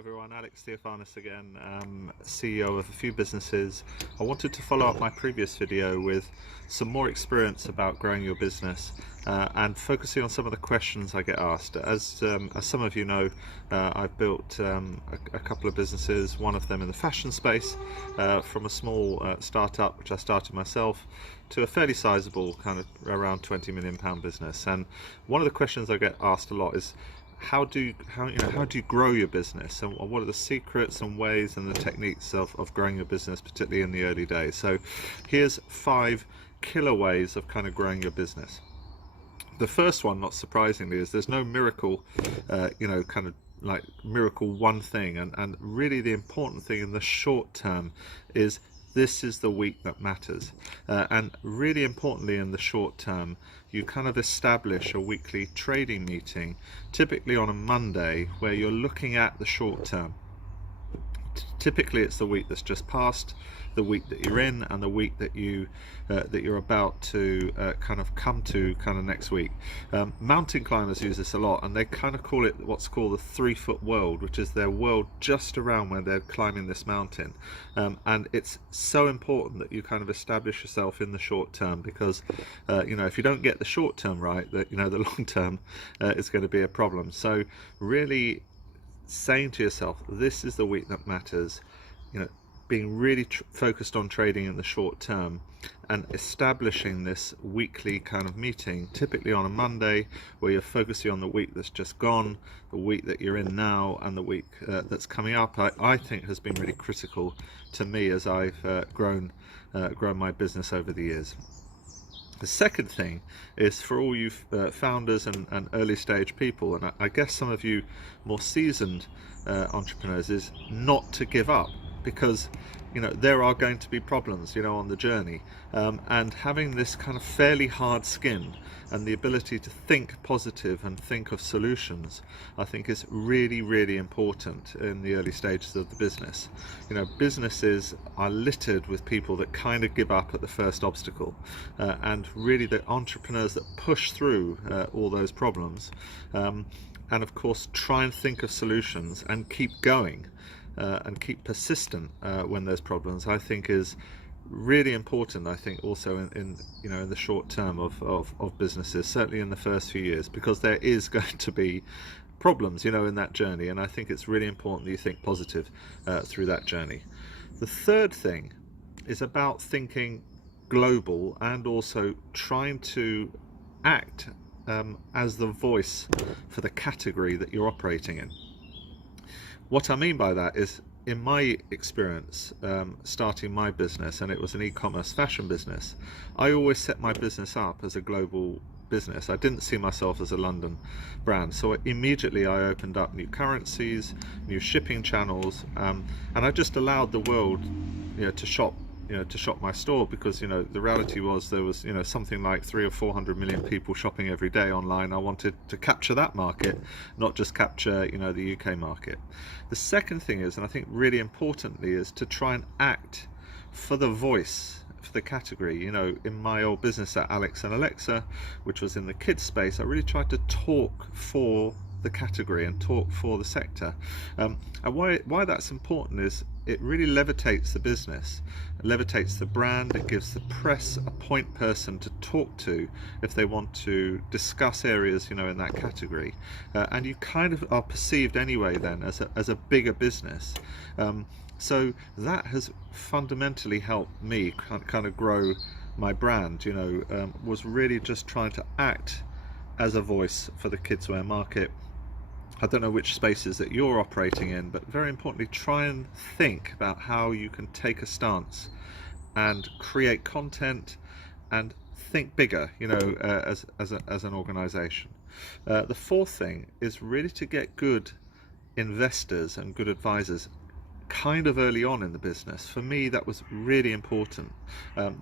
everyone, Alex Theophanous again, CEO of a few businesses. I wanted to follow up my previous video with some more experience about growing your business and focusing on some of the questions I get asked. As some of you know, I've built a couple of businesses, one of them in the fashion space, from a small startup which I started myself to a fairly sizable kind of around £20 million business. And one of the questions I get asked a lot is, how do you grow your business, and what are the secrets and ways and the techniques of growing your business, particularly in the early days? So here's 5 killer ways of kind of growing your business. The first one, not surprisingly, is there's no miracle, kind of like miracle one thing, and really the important thing in the short term is this is the week that matters. And really importantly, in the short term, you kind of establish a weekly trading meeting, typically on a Monday, where you're looking at the short term. Typically it's the week that's just passed, the week that you're in, and the week that you're about to kind of come to kind of next week. Mountain climbers use this a lot, and they kind of call it what's called the 3-foot world, which is their world just around where they're climbing this mountain. And it's so important that you kind of establish yourself in the short term, because if you don't get the short term right, that the long term is going to be a problem. So really saying to yourself, this is the week that matters, being really focused on trading in the short term, and establishing this weekly kind of meeting, typically on a Monday, where you're focusing on the week that's just gone, the week that you're in now, and the week that's coming up, I think has been really critical to me as I've grown my business over the years. The second thing is for all you founders and early stage people, and I guess some of you more seasoned entrepreneurs, is not to give up, because there are going to be problems on the journey, and having this kind of fairly hard skin and the ability to think positive and think of solutions, I think is really, really important in the early stages of the business. Businesses are littered with people that kind of give up at the first obstacle, and really the entrepreneurs that push through all those problems, and of course try and think of solutions and keep going and keep persistent when there's problems, I think is really important. I think also in the short term of businesses, certainly in the first few years, because there is going to be problems in that journey, and I think it's really important that you think positive through that journey. The third thing is about thinking global and also trying to act as the voice for the category that you're operating in. What I mean by that is, in my experience, starting my business, and it was an e-commerce fashion business, I always set my business up as a global business. I didn't see myself as a London brand, so immediately I opened up new currencies, new shipping channels, and I just allowed the world to shop my store, because the reality was there was something like 300 or 400 million people shopping every day online. I wanted to capture that market, not just capture the UK market. The second thing is, and I think really importantly, is to try and act for the voice for the category. In my old business at Alex and Alexa, which was in the kids space, I really tried to talk for the category and talk for the sector. And why that's important is it really levitates the business, it levitates the brand, it gives the press a point person to talk to if they want to discuss areas in that category, and you kind of are perceived anyway then as a bigger business. So that has fundamentally helped me kind of grow my brand. Was really just trying to act as a voice for the kidswear market. I don't know which spaces that you're operating in, but very importantly, try and think about how you can take a stance and create content and think bigger, as an organization. The fourth thing is really to get good investors and good advisors kind of early on in the business. For me, that was really important.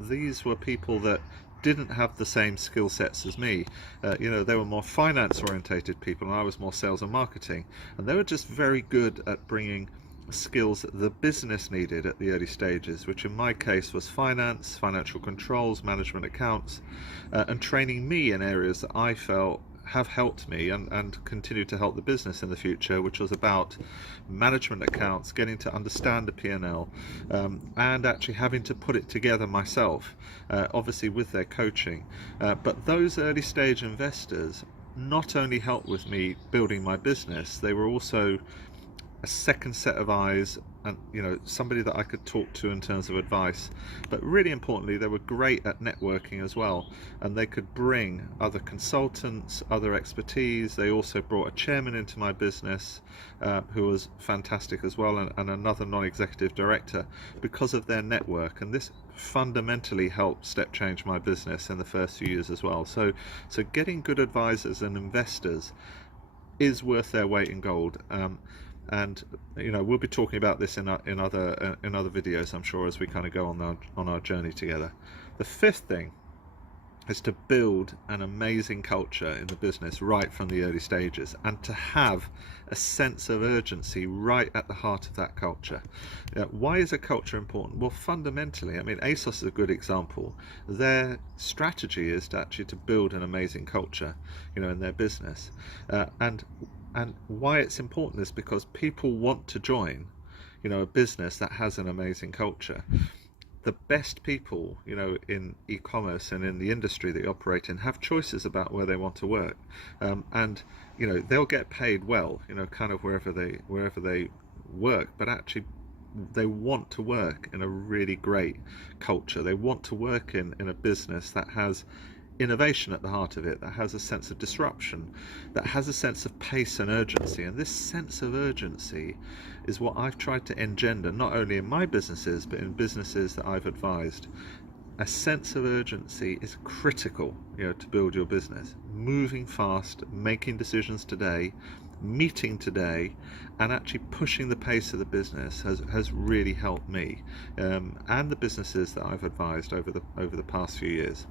These were people that didn't have the same skill sets as me. They were more finance orientated people, and I was more sales and marketing, and they were just very good at bringing skills that the business needed at the early stages, which in my case was finance, financial controls, management accounts, and training me in areas that I felt have helped me and continue to help the business in the future, which was about management accounts, getting to understand the P&L, and actually having to put it together myself, obviously with their coaching. But those early stage investors not only helped with me building my business, they were also a second set of eyes, and somebody that I could talk to in terms of advice. But really importantly, they were great at networking as well, and they could bring other consultants, other expertise. They also brought a chairman into my business, who was fantastic as well, and another non-executive director, because of their network. And this fundamentally helped step change my business in the first few years as well. So getting good advisors and investors is worth their weight in gold. And we'll be talking about this in other videos, I'm sure, as we kind of go on our journey together. The fifth thing is to build an amazing culture in the business right from the early stages, and to have a sense of urgency right at the heart of that culture. Why is a culture important? Well, fundamentally, I mean, ASOS is a good example. Their strategy is to build an amazing culture, in their business, and why it's important is because people want to join, a business that has an amazing culture. The best people, in e-commerce and in the industry that you operate in, have choices about where they want to work, and they'll get paid well, kind of wherever they work. But actually, they want to work in a really great culture. They want to work in a business that has innovation at the heart of it, that has a sense of disruption, that has a sense of pace and urgency. And this sense of urgency is what I've tried to engender, not only in my businesses, but in businesses that I've advised. A sense of urgency is critical, to build your business. Moving fast, making decisions today, meeting today, and actually pushing the pace of the business has really helped me, and the businesses that I've advised over the past few years.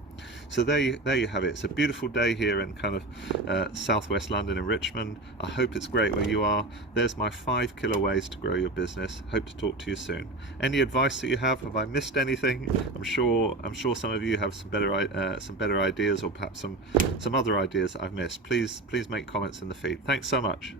So there you have it. It's a beautiful day here in kind of southwest London in Richmond. I hope it's great where you are. There's my 5 killer ways to grow your business. Hope to talk to you soon. Any advice that you have? Have I missed anything? I'm sure some of you have some better ideas, or perhaps some other ideas that I've missed. Please make comments in the feed. Thanks so much.